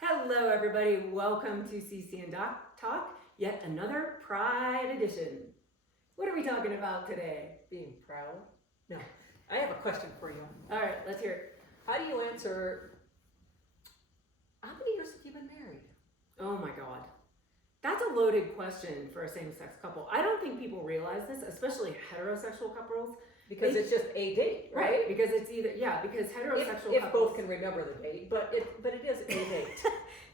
Hello, everybody. Welcome to CCnDoc Talk, yet another Pride edition. What are we talking about today? Being proud? No. I have a question for you. All right, let's hear it. How do you answer, how many years have you been married? Oh my God. That's a loaded question for a same-sex couple. I don't think people realize this, especially heterosexual couples. Because it's just a date, right? Because it's either, because heterosexual if couples. both can remember the date, but it is a date.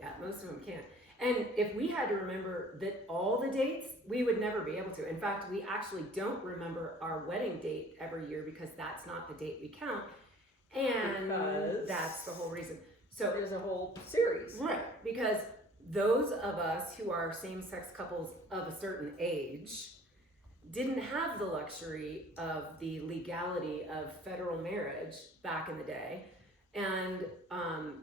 Yeah, most of them can't. And if we had to remember that all the dates, we would never be able to. In fact, we actually don't remember our wedding date every year because that's not the date we count. And Because that's the whole reason. So there's a whole series. Right, because those of us who are same-sex couples of a certain age didn't have the luxury of the legality of federal marriage back in the day. And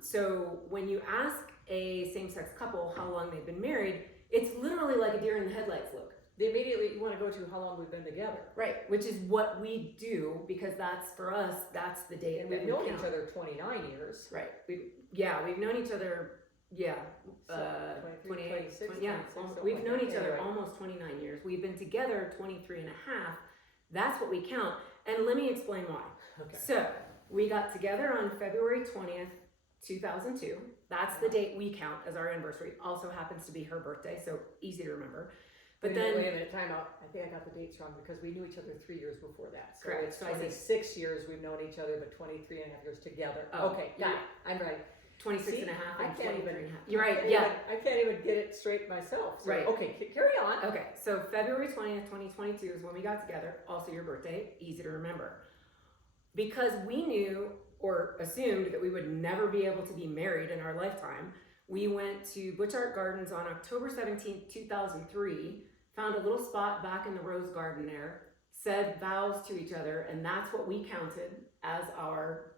so when you ask a same-sex couple how long they've been married, it's literally like a deer in the headlights look. Immediately you want to go to how long we've been together. Right, which is what we do because that's, for us, that's the date. And we've known each other 29 years. Right, we've known each other, 23, 26, we've known each other almost 29 years. We've been together 23 and a half. That's what we count. And let me explain why. Okay. So we got together on February 20th, 2002. That's the date we count as our anniversary. Also happens to be her birthday, so easy to remember. But wait a minute, time out. I think I got the dates wrong because we knew each other 3 years before that. So correct. it's 26 years we've known each other, but 23 and a half years together. Oh, okay, got it. I'm right. 26 See, and a half I and can't 23 even, and a half. You're right, I can't even get it straight myself. So, right. Okay, carry on. Okay, so February 20th, 2022 is when we got together. Also your birthday, easy to remember. Because we knew or assumed that we would never be able to be married in our lifetime, we went to Butch Art Gardens on October 17th, 2003, found a little spot back in the rose garden there, said vows to each other, and that's what we counted as our...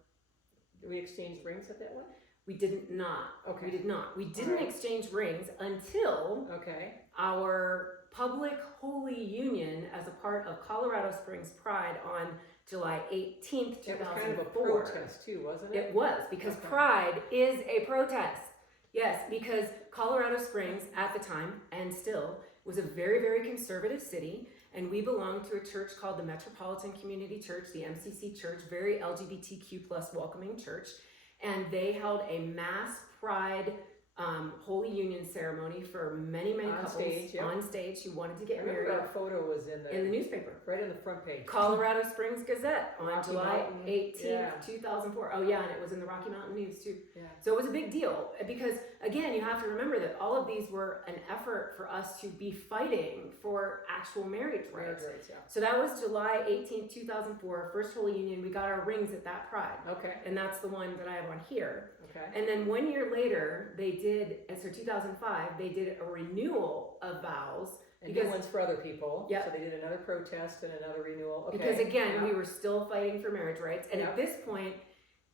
Did we exchange rings at that one? We did not. Okay. We did not. We didn't exchange rings until our public holy union as a part of Colorado Springs Pride on July 18th, 2004. It was kind of a protest too, wasn't it? It was, because Pride is a protest. Yes, because Colorado Springs at the time, and still, was a very, very conservative city, and we belonged to a church called the Metropolitan Community Church, the MCC Church, very LGBTQ plus welcoming church. And they held a mass Pride Holy Union ceremony for many couples on stage who wanted to get married. Our photo was in the newspaper, right in the front page. Colorado Springs Gazette on Rocky July Mountain, 18th, 2004. Oh yeah, and it was in the Rocky Mountain News too. Yeah. So it was a big deal because, again, you have to remember that all of these were an effort for us to be fighting for actual marriage rights. So that was July 18th, 2004, First Holy Union. We got our rings at that Pride. Okay. And that's the one that I have on here. Okay. And then 1 year later, they did, and so 2005, they did a renewal of vows. And new ones for other people. Yep. So they did another protest and another renewal. Okay. Because again, we were still fighting for marriage rights. And at this point,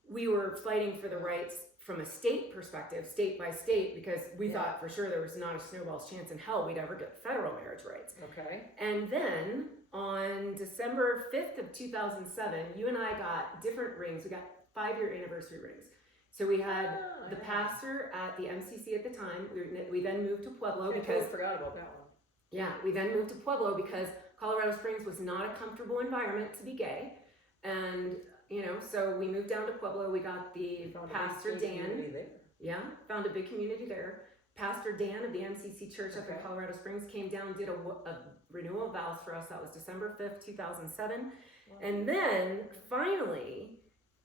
we were fighting for the rights from a state perspective, state by state, because we thought for sure there was not a snowball's chance in hell we'd ever get federal marriage rights. Okay. And then on December 5th of 2007, you and I got different rings. We got 5-year anniversary rings. So we had the pastor at the MCC at the time. We then moved to Pueblo because... I forgot about that one. Yeah, we then moved to Pueblo because Colorado Springs was not a comfortable environment to be gay. And, so we moved down to Pueblo. We got the Pastor Dan. Yeah, found a big community there. Pastor Dan of the MCC Church up in Colorado Springs came down, did a renewal of vows for us. That was December 5th, 2007. Wow. And then finally,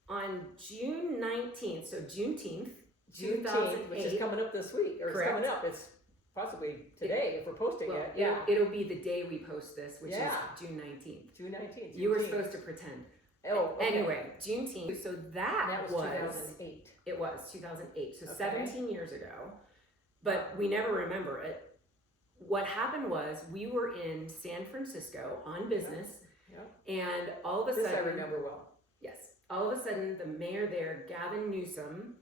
on June 19th, so Juneteenth, 2008. Which is coming up this week, or it's coming up. It's possibly today if we're posting it. Yeah. It'll be the day we post this, which is June 19th. June 19th. You were supposed to pretend. Oh, okay. Anyway, Juneteenth. So that was 2008. It was 2008. So 17 years ago. But we never remember it. What happened was we were in San Francisco on business, and all of a sudden, I remember well. Yes, all of a sudden, the mayor there, Gavin Newsom,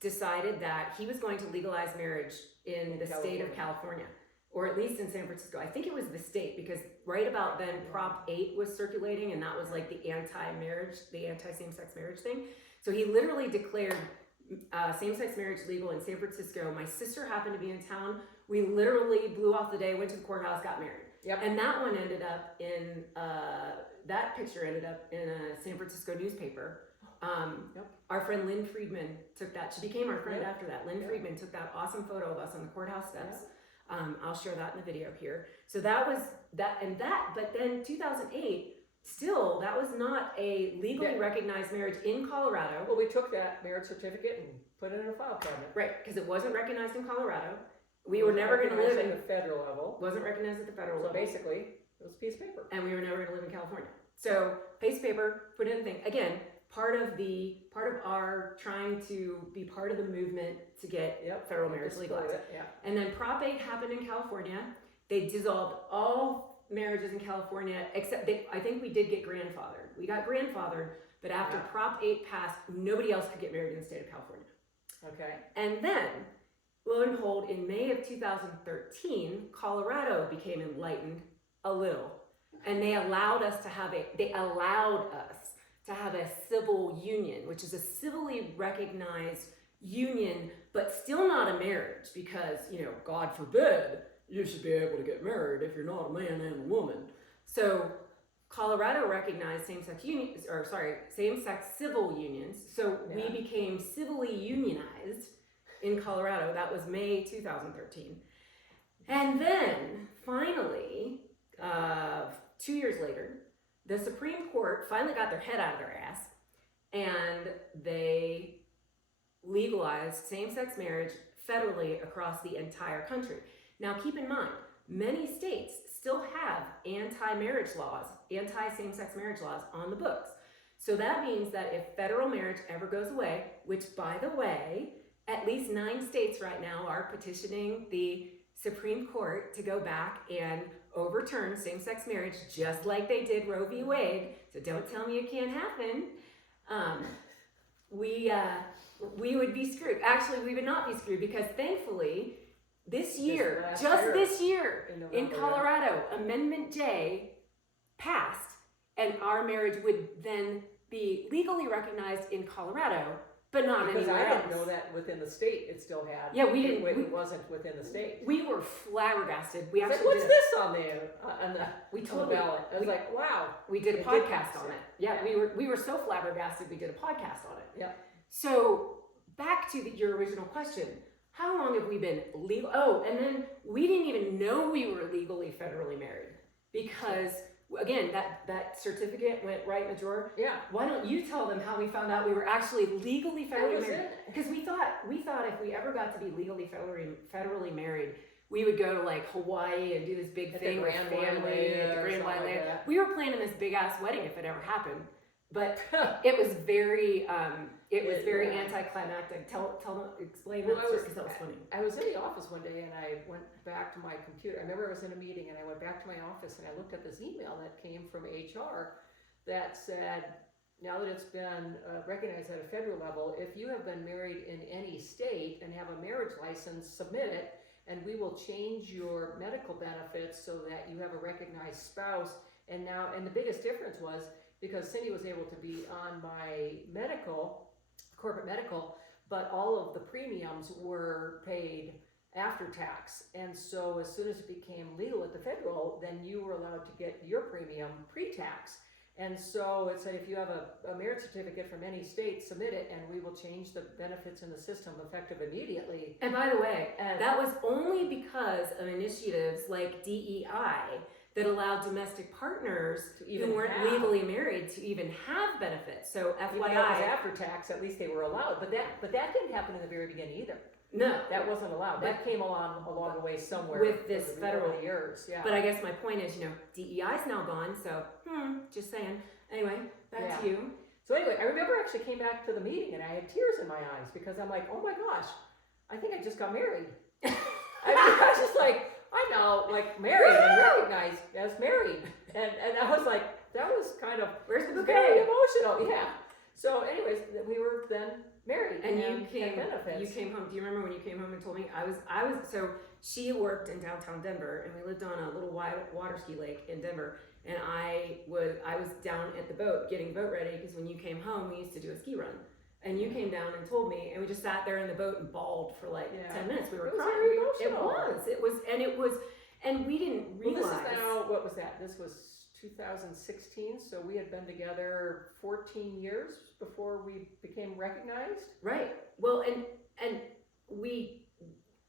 decided that he was going to legalize marriage in the state of California. or at least in San Francisco. I think it was the state, because right about then Prop 8 was circulating, and that was like the anti-marriage, the anti-same-sex marriage thing. So he literally declared same-sex marriage legal in San Francisco. My sister happened to be in town. We literally blew off the day, went to the courthouse, got married. Yep. And that one ended up in, that picture ended up in a San Francisco newspaper. Yep. Our friend Lynn Friedman took that. She became our friend Yep. after that. Lynn Yep. Friedman took that awesome photo of us on the courthouse steps. Yep. I'll share that in the video here. So that was that, and that, but then 2008, still, that was not a legally recognized marriage in Colorado. Well, we took that marriage certificate and put it in a file cabinet. Right, because it wasn't recognized in Colorado. We were never going to live in the federal level. Wasn't recognized at the federal So level. basically, it was a piece of paper. And we were never going to live in California. So piece of paper, put in the thing. Again, part of our trying to be part of the movement to get federal marriage legalized. Yeah. And then Prop 8 happened in California. They dissolved all marriages in California, except I think we did get grandfathered. We got grandfathered, but after Prop 8 passed, nobody else could get married in the state of California. Okay. And then, lo and behold, in May of 2013, Colorado became enlightened a little. And they allowed us to have a civil union, which is a civilly recognized union, but still not a marriage, because, God forbid, you should be able to get married if you're not a man and a woman. So Colorado recognized same-sex civil unions. So we became civilly unionized in Colorado. That was May 2013. And then finally, 2 years later, the Supreme Court finally got their head out of their ass, and they legalized same-sex marriage federally across the entire country. Now keep in mind, many states still have anti-marriage laws, anti-same-sex marriage laws on the books. So that means that if federal marriage ever goes away, which by the way, at least 9 states right now are petitioning the Supreme Court to go back and overturn same-sex marriage, just like they did Roe v. Wade. So don't tell me it can't happen. We would be screwed. Actually, we would not be screwed, because thankfully, this year in Colorado, Amendment J passed, and our marriage would then be legally recognized in Colorado, but not anywhere else. I didn't know that within the state it still had. Yeah, we didn't. It wasn't within the state. We were flabbergasted. We actually what's this on the ballot? I was like, wow. We did a podcast on it. Yeah, we were so flabbergasted. We did a podcast on it. Yeah. So back to your original question. How long have we been legal? Oh, and then we didn't even know we were legally federally married, because again, that certificate went right in the drawer. Yeah. Why don't you tell them how we found out we were actually legally federally married? Because we thought if we ever got to be legally federally married, we would go to like Hawaii and do this big thing with family at the Grand Line. We were planning this big ass wedding if it ever happened, but it was very anticlimactic. Explain that, because that was funny. I was in the office one day and I went back to my computer. I remember I was in a meeting and I went back to my office and I looked at this email that came from HR that said, now that it's been recognized at a federal level, if you have been married in any state and have a marriage license, submit it, and we will change your medical benefits so that you have a recognized spouse. And the biggest difference was, because Cindy was able to be on my corporate medical, but all of the premiums were paid after tax. And so as soon as it became legal at the federal, then you were allowed to get your premium pre-tax. And so it said, if you have a marriage certificate from any state, submit it, and we will change the benefits in the system effective immediately. And by the way, that was only because of initiatives like DEI that allowed domestic partners who weren't legally married to even have benefits. So FYI, even though it was after tax, at least they were allowed. But that didn't happen in the very beginning either. No, that wasn't allowed. That came along the way somewhere with this federal years. Yeah. But I guess my point is, DEI's now gone. So just saying. Anyway, back to you. So anyway, I remember I actually came back to the meeting and I had tears in my eyes, because I'm like, oh my gosh, I think I just got married. I was just like, I know, like married and recognized as married. And I was like, that was kind of, where's the very bouquet? emotional. Yeah. So anyways, we were then married And had you came home. Do you remember when you came home and told me so she worked in downtown Denver and we lived on a little water ski lake in Denver, and I was down at the boat getting boat ready because when you came home we used to do a ski run. And you came down and told me, and we just sat there in the boat and bawled for like 10 minutes. We were crying. It was, and we didn't realize. Well, this is now, what was that? This was 2016, so we had been together 14 years before we became recognized. Right. Well, and we,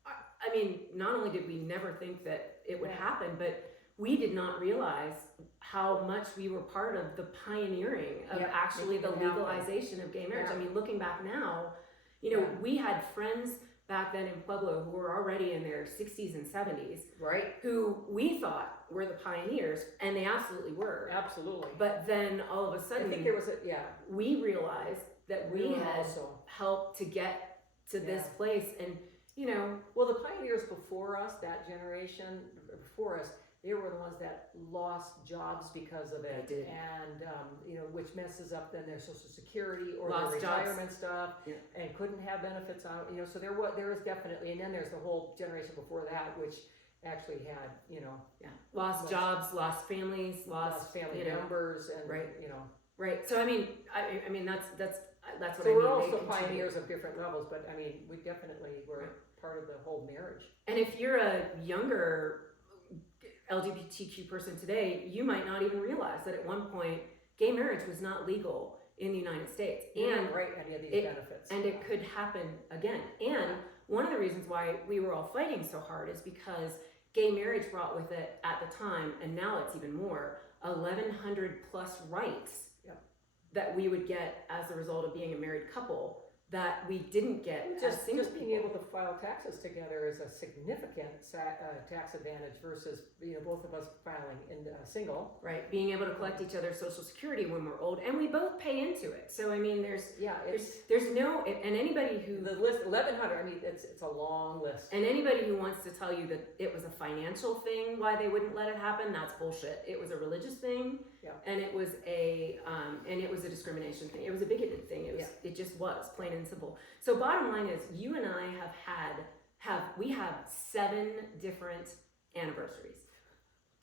I mean, not only did we never think that it would happen, but we did not realize how much we were part of the pioneering of actually the legalization of gay marriage. I mean, looking back now, we had friends back then in Pueblo who were already in their 60s and 70s, right? Who we thought were the pioneers, and they absolutely were. Absolutely. But then all of a sudden, I think there was we realized that we had also helped to get to this place, and well, the pioneers before us, that generation before us, they were the ones that lost jobs because of it. They did. And, which messes up then their social security or Lost their retirement jobs. stuff, and couldn't have benefits on, so there was definitely, and then there's the whole generation before that, which actually had, lost jobs, lost families, lost family members, and, Right. So, I mean, that's what so I mean. we're also pioneers of different levels, but I mean, we definitely were part of the whole marriage. And if you're a younger LGBTQ person today, you might not even realize that at one point gay marriage was not legal in the United States, and any of these benefits, and it could happen again. And one of the reasons why we were all fighting so hard is because gay marriage brought with it at the time, and now it's even more, 1,100 plus rights that we would get as a result of being a married couple that we didn't get as single just being able to file taxes together is a significant tax advantage versus both of us filing in single. Right, being able to collect each other's social security when we're old, and we both pay into it. So I mean, there's no, and anybody who the list 1,100. I mean, it's a long list. And anybody who wants to tell you that it was a financial thing why they wouldn't let it happen, that's bullshit. It was a religious thing, and it was a discrimination thing. It was a bigoted thing. It just was plain and simple. So bottom line is, you and I we have 7 different anniversaries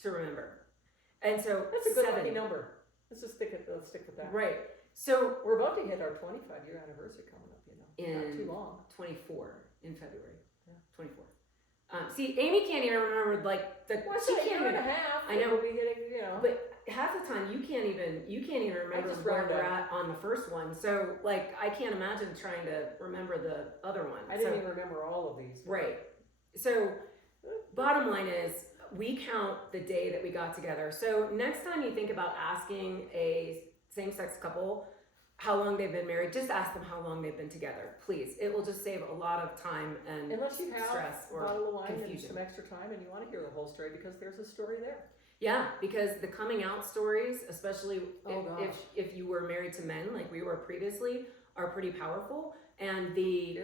to remember, and so that's a good lucky number. Let's stick with that. Right. So we're about to hit our 25-year anniversary coming up. In not too long. 24 in February. 24. See, Amy can't even remember she can't even. A half. I know. We'll be getting, But half the time you can't even remember where we're at on the first one. So I can't imagine trying to remember the other one. I didn't even remember all of these. Right. So bottom line is, we count the day that we got together. So next time you think about asking a same-sex couple how long they've been married, just ask them how long they've been together, please. It will just save a lot of time and unless you have stress or a bottle of wine confusion. And some extra time and you want to hear the whole story, because there's a story there. Yeah, because the coming out stories, especially if you were married to men like we were previously, are pretty powerful. And the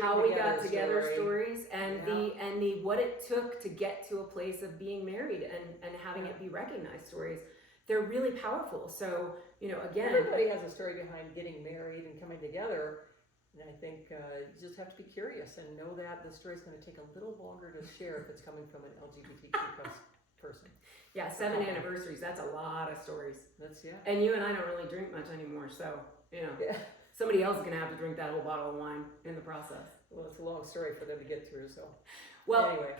how we got together stories, and the what it took to get to a place of being married and having it be recognized stories, they're really powerful. So again, everybody has a story behind getting married and coming together. And I think you just have to be curious and know that the story is going to take a little longer to share if it's coming from an LGBTQ plus person. Yeah, 7 anniversaries. That's a lot of stories. That's And you and I don't really drink much anymore, so somebody else is going to have to drink that whole bottle of wine in the process. Well, it's a long story for them to get through. So anyway,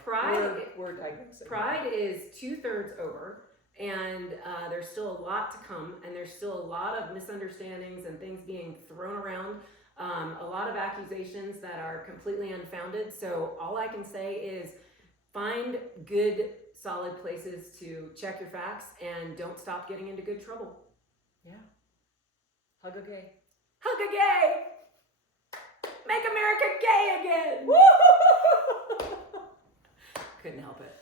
we're digressing. Pride is 2/3 over. And there's still a lot to come, and there's still a lot of misunderstandings and things being thrown around, a lot of accusations that are completely unfounded. So all I can say is find good, solid places to check your facts, and don't stop getting into good trouble. Yeah. Hug a gay. Hug a gay! Make America gay again! Woo! Couldn't help it.